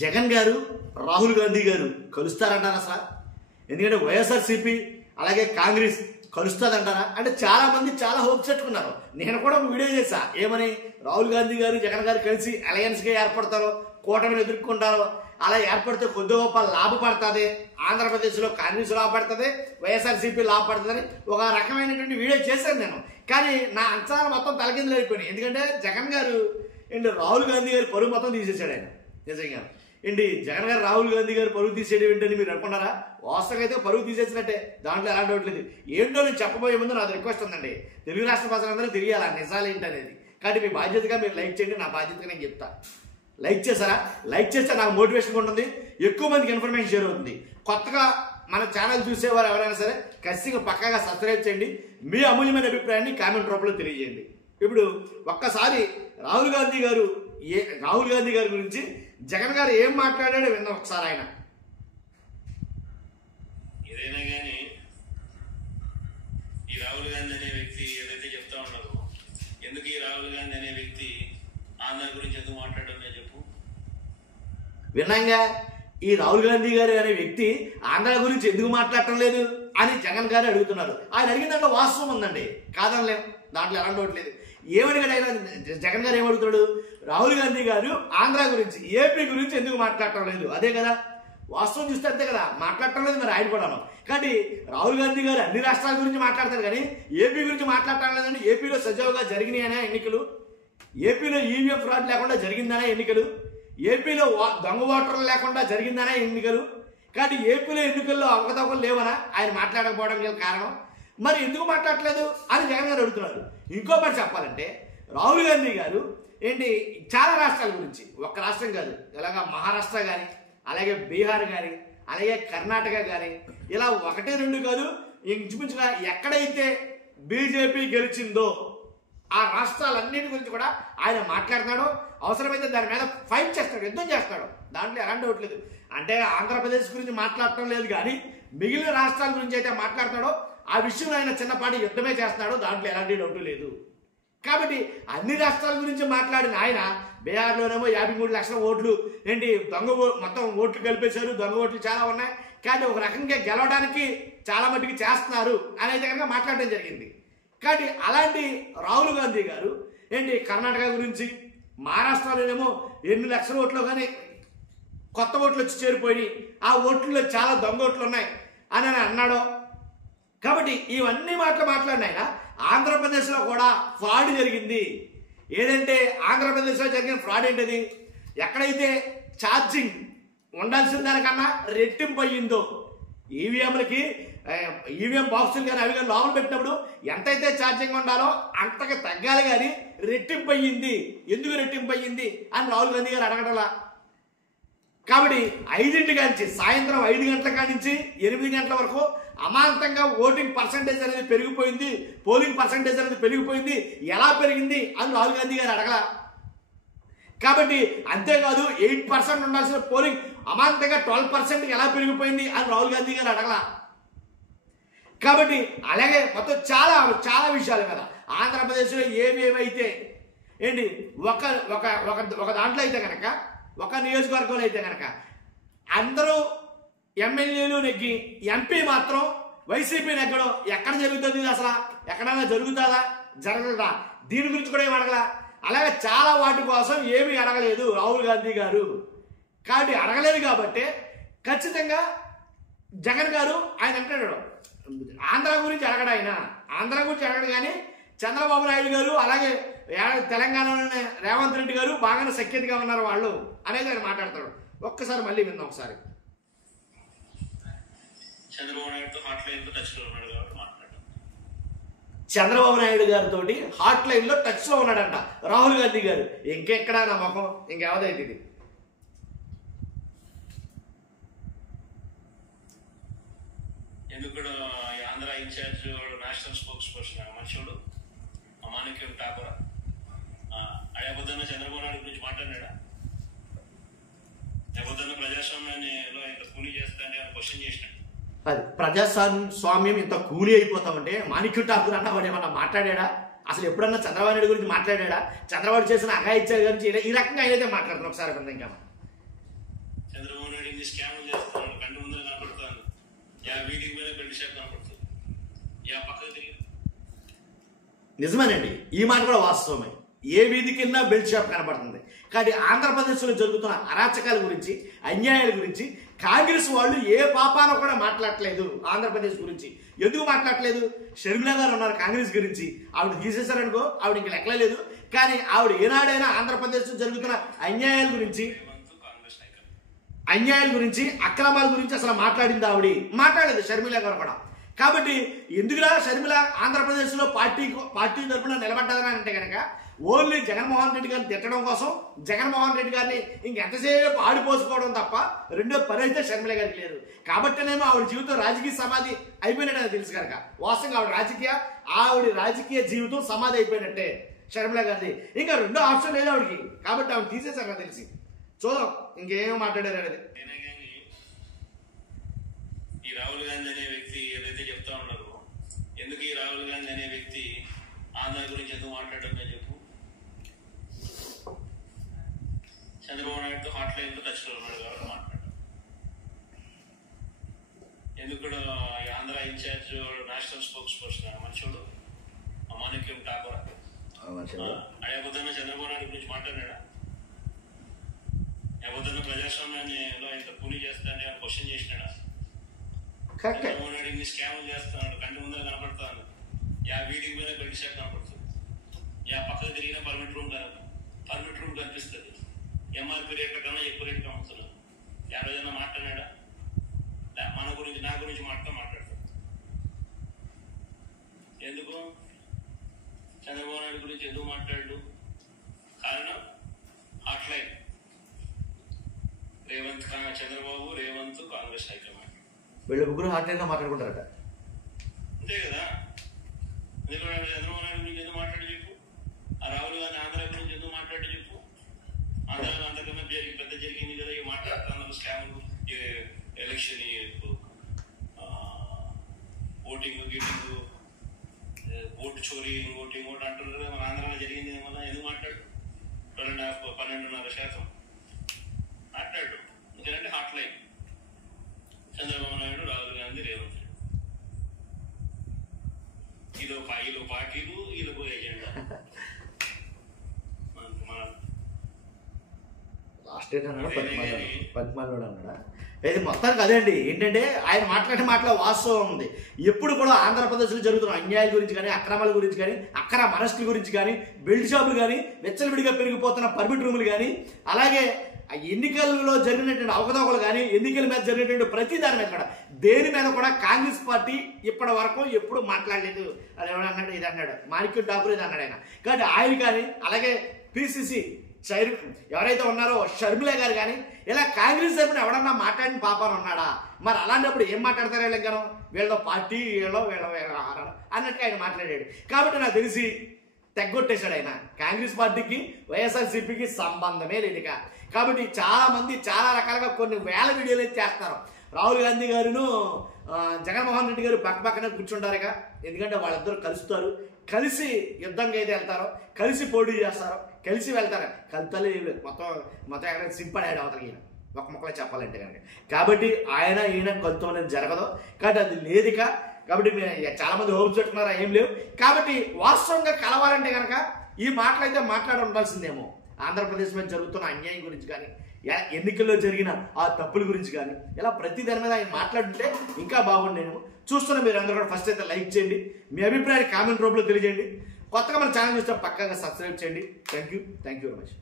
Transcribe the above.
జగన్ గారు రాహుల్ గాంధీ గారు కలుస్తారంటారా అసలు? ఎందుకంటే వైఎస్ఆర్సీపీ అలాగే కాంగ్రెస్ కలుస్తుందంటారా అంటే చాలా మంది చాలా హోప్స్ పెట్టుకున్నారు. నేను కూడా ఒక వీడియో చేశా, ఏమని రాహుల్ గాంధీ గారు జగన్ గారు కలిసి అలయన్స్గా ఏర్పడతారో, కూటమిని ఎదుర్కొంటారో, అలా ఏర్పడితే కొద్ది గొప్ప లాభపడుతుంది, ఆంధ్రప్రదేశ్లో కాంగ్రెస్ లాభపడుతుంది, వైఎస్ఆర్సీపీ లాభపడుతుందని ఒక రకమైనటువంటి వీడియో చేశాను నేను. కానీ నా అంచనాలు మొత్తం తలకిందులు అయిపోయినాయి. ఎందుకంటే జగన్ గారు ఏంటి రాహుల్ గాంధీ గారు పరువు మొత్తం తీసేశాడు ఆయన. నిజంగా ఏంటి జగన్ గారు రాహుల్ గాంధీ గారు పరువు తీసేయడం ఏంటని మీరు అనుకున్నారా? వాస్తవంగా అయితే పరువు తీసేసినట్టే, దాంట్లో ఎలాంటి డౌట్లేదు. ఏంటో నేను చెప్పబోయే ముందు నాది రిక్వెస్ట్ ఉందండి, తెలుగు రాష్ట్ర ప్రజలందరూ తెలియాలా నిజాలు ఏంటనేది. కాబట్టి మీ బాధ్యతగా మీరు లైక్ చేయండి, నా బాధ్యతగా నేను చెప్తా. లైక్ చేశారా? లైక్ చేస్తే నాకు మోటివేషన్ ఉంటుంది, ఎక్కువ మందికి ఇన్ఫర్మేషన్ షేర్ అవుతుంది. కొత్తగా మన ఛానల్ చూసేవారు ఎవరైనా సరే ఖచ్చితంగా పక్కాగా సబ్స్క్రైబ్ చేయండి. మీ అమూల్యమైన అభిప్రాయాన్ని కామెంట్ రూపంలో తెలియజేయండి. ఇప్పుడు ఒక్కసారి రాహుల్ గాంధీ గారి గురించి జగన్ గారు ఏం మాట్లాడాడో విన్నాం ఒకసారి. ఆయన ఏదైనా కానీ ఈ రాహుల్ గాంధీ అనే వ్యక్తి ఏదైతే చెప్తా ఉన్నారో, ఎందుకు ఈ రాహుల్ గాంధీ అనే వ్యక్తి ఆంధ్ర గురించి ఎందుకు మాట్లాడడం చెప్పు. విన్నాంగా, ఈ రాహుల్ గాంధీ గారు అనే వ్యక్తి ఆంధ్ర గురించి ఎందుకు మాట్లాడటం లేదు అని జగన్ గారు అడుగుతున్నారు. ఆయన అడిగిన దాంట్లో వాస్తవం ఉందండి, కాదనలేం, దాంట్లో ఎలాంటి లేదు. ఏమడిగాడు ఆయన? జగన్ గారు ఏమడుగుతాడు? రాహుల్ గాంధీ గారు ఆంధ్ర గురించి, ఏపీ గురించి ఎందుకు మాట్లాడటం లేదు, అదే కదా వాస్తవం. చూస్తే అంతే కదా, మాట్లాడటం లేదు మరి ఆయన కూడాను. కాబట్టి రాహుల్ గాంధీ గారు అన్ని రాష్ట్రాల గురించి మాట్లాడతారు కానీ ఏపీ గురించి మాట్లాడటం లేదండి. ఏపీలో సజావుగా జరిగినాయనే ఎన్నికలు, ఏపీలో ఈవీఎం ఫ్రాడ్ లేకుండా జరిగిందనే ఎన్నికలు, ఏపీలో దొంగ ఓటర్లు లేకుండా జరిగిందనే ఎన్నికలు. కాబట్టి ఏపీలో ఎన్నికల్లో అవకతవకలు లేవనా ఆయన మాట్లాడకపోవడం గల కారణం. మరి ఎందుకు మాట్లాడట్లేదు అని జగన్ గారు అడుగుతున్నారు. ఇంకో మాట చెప్పాలంటే రాహుల్ గాంధీ గారు ఏంటి చాలా రాష్ట్రాల గురించి, ఒక్క రాష్ట్రం కాదు, ఇలాగా మహారాష్ట్ర కానీ, అలాగే బీహార్ కానీ, అలాగే కర్ణాటక కానీ, ఇలా 1, 2 కాదు, ఇంచుమించుగా ఎక్కడైతే బీజేపీ గెలిచిందో ఆ రాష్ట్రాలన్నిటి గురించి కూడా ఆయన మాట్లాడుతున్నాడు. అవసరమైతే దాని మీద ఫైట్ చేస్తాడు, యుద్ధం చేస్తాడు, దాంట్లో ఎలాంటి డౌట్ లేదు. అంటే ఆంధ్రప్రదేశ్ గురించి మాట్లాడటం లేదు కానీ మిగిలిన రాష్ట్రాల గురించి అయితే మాట్లాడతాడో ఆ విషయంలో ఆయన చిన్నపాటి యుద్ధమే చేస్తున్నాడు, దాంట్లో ఎలాంటి డౌట్ లేదు. కాబట్టి అన్ని రాష్ట్రాల గురించి మాట్లాడిన ఆయన బీహార్లోనేమో 53 లక్షల ఓట్లు ఏంటి మొత్తం ఓట్లు కలిపేశారు, దొంగ ఓట్లు చాలా ఉన్నాయి, కానీ ఒక రకంగా గెలవడానికి చాలా మటుకు చేస్తున్నారు అని అయితే కనుక మాట్లాడడం జరిగింది. కాబట్టి అలాంటి రాహుల్ గాంధీ గారు ఏంటి కర్ణాటక గురించి, మహారాష్ట్రలోనేమో 8 లక్షల ఓట్లు కానీ కొత్త ఓట్లు వచ్చి చేరిపోయి ఆ ఓట్లలో చాలా దొంగ ఓట్లు ఉన్నాయి అని అన్నాడు. కాబట్టి ఇవన్నీ మాట్లాడిన ఆయన ఆంధ్రప్రదేశ్లో కూడా ఫ్రాడ్ జరిగింది. ఏదంటే ఆంధ్రప్రదేశ్లో జరిగిన ఫ్రాడ్ ఏంటిది? ఎక్కడైతే ఛార్జింగ్ ఉండాల్సిన దానికన్నా రెట్టింపు అయ్యిందో, ఈవీఎం బాక్సులు కానీ అవి కానీ లోపల పెట్టినప్పుడు ఎంతైతే ఛార్జింగ్ ఉండాలో అంతకు తగ్గాలి కానీ రెట్టింపు అయ్యింది. ఎందుకు రెట్టింపు అయ్యింది అని రాహుల్ గాంధీ గారు అడగటలా. కాబట్టి 5 నుంచి సాయంత్రం 5 గంటల కాడి నుంచి 8 గంటల వరకు అమాంతంగా ఓటింగ్ పర్సంటేజ్ అనేది పెరిగిపోయింది, పోలింగ్ పర్సంటేజ్ అనేది పెరిగిపోయింది. ఎలా పెరిగింది అని రాహుల్ గాంధీ గారు అడగల. కాబట్టి అంతేకాదు 8% ఉండాల్సిన పోలింగ్ అమాంతంగా 12% ఎలా పెరిగిపోయింది అని రాహుల్ గాంధీ గారు అడగల. కాబట్టి అలాగే మొత్తం చాలా చాలా విషయాల మీద ఆంధ్రప్రదేశ్లో ఏమేమైతే ఏంటి ఒక దాంట్లో అయితే కనుక, ఒక నియోజకవర్గంలో అయితే కనుక అందరూ ఎమ్మెల్యేలు నెగ్గి ఎంపీ మాత్రం వైసీపీ నెగ్గడం ఎక్కడ జరుగుతుంది? అసలు ఎక్కడైనా జరుగుతుందా? జరగదా? దీని గురించి కూడా ఏమి అడగల. అలాగే చాలా వాటి కోసం ఏమీ అడగలేదు రాహుల్ గాంధీ గారు. కాబట్టి అడగలేదు కాబట్టి ఖచ్చితంగా జగన్ గారు ఆయన అంటాడు ఆంధ్ర గురించి అడగడు. ఆయన ఆంధ్ర గురించి అడగడు కానీ చంద్రబాబు నాయుడు గారు అలాగే తెలంగాణలోనే రేవంత్ రెడ్డి గారు బాగానే సఖ్యతగా ఉన్నారు వాళ్ళు అనేది ఆయన మాట్లాడతాడు. ఒక్కసారి మళ్ళీ విందాం ఒకసారి. చంద్రబాబు నాయుడు గారితో హాట్ లైన్ లో టచ్ లో ఉన్నాడంట రాహుల్ గాంధీ గారు. ఇంకెక్కడా నా మొహం ఇంకెవదైతే ఇది. ఎందుకు Andhra in charge national spokesperson మనుషుడు అమానిక్యం ఠాకూర్ అయ్యబుద్ధన్న చంద్రబాబు నాయుడు గురించి మాట్లాడినాడా? అయ్యబుద్ధన్న ప్రజాస్వామ్యాన్ని ఇంత కూలీ చేస్తానని క్వశ్చన్ చేసినాడు. అది ప్రజాస్వామ్యం ఇంత కూలీ అయిపోతామంటే మాణిక్య ఠాకూర్ అన్న వాడు ఏమన్నా మాట్లాడా? అసలు ఎప్పుడన్నా చంద్రబాబు నాయుడు గురించి మాట్లాడా? చంద్రబాబు చేసిన అఘాయిత్యాల గురించి ఈ రకంగా అయితే మాట్లాడుతున్నాం. ఒకసారి ఇంకా చంద్రబాబు నాయుడు ఇన్ని స్కామ్లు చేస్తున్నాడు, కంటి ముందర కనపడతాను, వీధికి మీద బెల్ట్ షాప్ కనపడుతుంది, పక్కకు తిరిగి. నిజమేనండి, ఈ మాట కూడా వాస్తవమే. ఏ వీధికి వెళ్ళినా బెల్ట్ షాప్ కనపడుతుంది. కానీ ఆంధ్రప్రదేశ్లో జరుగుతున్న అరాచకాల గురించి, అన్యాయాల గురించి కాంగ్రెస్ వాళ్ళు ఏ పాపాన కూడా మాట్లాడట్లేదు. ఆంధ్రప్రదేశ్ గురించి ఎందుకు మాట్లాడట్లేదు? షర్మిల గారు ఉన్నారు కాంగ్రెస్ గురించి, ఆవిడ తీసేశారనుకో, ఆవిడ ఇంక లెక్కలేదు. కానీ ఆవిడ ఏనాడైనా ఆంధ్రప్రదేశ్లో జరుగుతున్న అన్యాయాల గురించి, అక్రమాల గురించి అసలు మాట్లాడింది? ఆవిడ మాట్లాడలేదు, షర్మిల గారు కూడా. కాబట్టి ఎందుకురా షర్మిల ఆంధ్రప్రదేశ్లో పార్టీ తరఫున నిలబడ్డారని అంటే కనుక ఓన్లీ జగన్మోహన్ రెడ్డి గారిని తిట్టడం కోసం, జగన్మోహన్ రెడ్డి గారిని ఇంకెంతసేపు ఆడిపోసుకోవడం తప్ప రెండో పని అయితే షర్మిల గారికి లేదు. కాబట్టినేమో ఆవిడ జీవితం రాజకీయ సమాధి అయిపోయినట్టు తెలుసు కనుక, వాస్తవంగా ఆవిడ రాజకీయ జీవితం సమాధి అయిపోయినట్టే షర్మిల గారిది. ఇంకా రెండో ఆప్షన్ లేదు ఆవిడకి. కాబట్టి ఆవిడ తీసేశారు నాకు తెలిసి. చూద్దాం ఇంకేమో మాట్లాడారు అనేది. ఈ రాహుల్ గాంధీ అనే వ్యక్తి ఏదైతే చెప్తా ఉన్నారో, ఎందుకు ఈ రాహుల్ గాంధీ అనే వ్యక్తి ఆంధ్ర గురించి ఎందుకు మాట్లాడడం చెప్పు. చంద్రబాబు నాయుడుతో హాట్ లైన్ తో టచ్ లో ఉన్నాడు కాబట్టి మాట్లాడారు. ఎందుకు కూడా Andhra in charge national spokesperson మనుషుడు మాణిక్యం ఠాకూర్ అయ్యబోతున్న చంద్రబాబు నాయుడు గురించి మాట్లాడాడా? అయ్యబోతున్న ప్రజాస్వామ్యాన్ని ఇంత కూలీ చేస్తానని ఆయన క్వశ్చన్ చేసినాడా? చంద్రబాబు నాయుడు ఇన్ని స్కామ్లు చేస్తున్నాడు, కంటి ముందర కనపడతాను, వీధికి మీద బెల్ట్ షాప్ కనపడుతుంది, పక్కకు తిరిగిన పర్మిట్ రూమ్ కనిపిస్తుంది, ఎంఆర్పీ రేట్ల కన్నా ఎక్కువ రేట్లు అమ్ముతున్నారు. రోజైనా మాట్లాడాడా? మన గురించి, నా గురించి మాట్లాడతాడు. ఎందుకు చంద్రబాబు నాయుడు గురించి ఎందుకు మాట్లాడు? కారణం hot line. Chandrababu, Revanth, Congress high command వీళ్ళు ముగ్గురు హాట్ లైన్ లో మాట్లాడుకుంటారట. అంతే కదా. ఎందుకంటే చంద్రబాబు నాయుడు గురించి ఎందుకు మాట్లాడి చెప్పు, ఆ రాహుల్ గాంధీ ఆంధ్ర గురించి ఎందుకు మాట్లాడి చెప్పు. ఆంధ్రాలో అంతకన్నా పెద్ద జరిగింది కదా ఇక మాట్లాడుతున్నారు. స్కాములు, ఎలక్షన్, ఓటింగ్, ఓటు చోరీ, ఓటింగ్ అంటున్నారు కదా. మన ఆంధ్రాలో జరిగింది ఏమన్నా ఎందుకు మాట్లాడు? 12.5% మాట్లాడు. ఎందుకంటే హాట్ లైన్ చంద్రబాబు నాయుడు, రాహుల్ గాంధీ, రేవంత్ రెడ్డి. ఇదో పార్టీలు, వీళ్ళు ఎజెండా. లాస్ట్ అన్నాడా, 14 అన్నాడా? ఇది మొత్తానికి అదే అండి. ఏంటంటే ఆయన మాట్లాడే మాటలో వాస్తవం ఉంది. ఎప్పుడు కూడా ఆంధ్రప్రదేశ్లో జరుగుతున్న అన్యాయాల గురించి కానీ, అక్రమాల గురించి కానీ, అక్రమ అరెస్టుల గురించి కానీ, బెల్ట్ షాపులు కానీ, విచ్చలవిడిగా పెరిగిపోతున్న పర్మిట్ రూములు కానీ, అలాగే ఎన్నికల్లో జరిగినటువంటి అవకతవకలు కానీ, ఎన్నికల మీద జరిగినటువంటి ప్రతి దాని మీద కూడా, దేని మీద కూడా కాంగ్రెస్ పార్టీ ఇప్పటి వరకు ఎప్పుడు మాట్లాడలేదు. అది ఎవరు అన్నాడు? ఇది అన్నాడు మాణిక్యం ఠాకూర్, ఇది అన్నాడు ఆయన. కాబట్టి ఆయన కానీ, అలాగే పిసిసి ఎవరైతే ఉన్నారో షర్మిల గారు కానీ, ఇలా కాంగ్రెస్ తరపున ఎవడన్నా మాట్లాడిన పాపాన ఉన్నాడా? మరి అలాంటప్పుడు ఏం మాట్లాడతారు వీళ్ళంగానో? వీళ్ళ పార్టీ వీళ్ళ అన్నట్టుగా ఆయన మాట్లాడాడు. కాబట్టి నాకు తెలిసి తెగ్గొట్టేశాడు ఆయన. కాంగ్రెస్ పార్టీకి, వైఎస్ఆర్సీపీకి సంబంధమే లేదు. కాబట్టి చాలా మంది చాలా రకాలుగా కొన్ని వేల వీడియోలు అయితే చేస్తారు. రాహుల్ గాంధీ గారును జగన్మోహన్ రెడ్డి గారు పక్కనే కూర్చుంటారు. ఎందుకంటే వాళ్ళిద్దరు కలుస్తారు, కలిసి యుద్ధంగా అయితే వెళ్తారో, కలిసి పోటీ చేస్తారో, కలిసి వెళ్తారు. కలుతాలు ఏం లేదు, మొత్తం ఎక్కడ సింపడాడు అవతల ఈయన ఒక మొక్కలో చెప్పాలంటే కనుక. కాబట్టి ఈయన కలుతం అనేది జరగదు. కాబట్టి అది లేదుక. కాబట్టి చాలా మంది హోప్స్ పెట్టుకున్నారా? ఏం లేవు. కాబట్టి వాస్తవంగా కలవాలంటే కనుక ఈ మాటలు అయితే మాట్లాడి ఉండాల్సిందేమో. ఆంధ్రప్రదేశ్ మీద జరుగుతున్న అన్యాయం గురించి కానీ, ఎన్నికల్లో జరిగిన ఆ తప్పుల గురించి కానీ, ఇలా ప్రతి దాని మీద ఆయన మాట్లాడుతుంటే ఇంకా బాగుండేమో. చూస్తున్న మీరు అందరూ కూడా ఫస్ట్ అయితే లైక్ చేయండి, మీ అభిప్రాయాన్ని కామెంట్ రూపంలో తెలియజేయండి. కొత్తగా మన ఛానల్ చూస్తే పక్కాగా సబ్స్క్రైబ్ చేయండి. Thank you very much.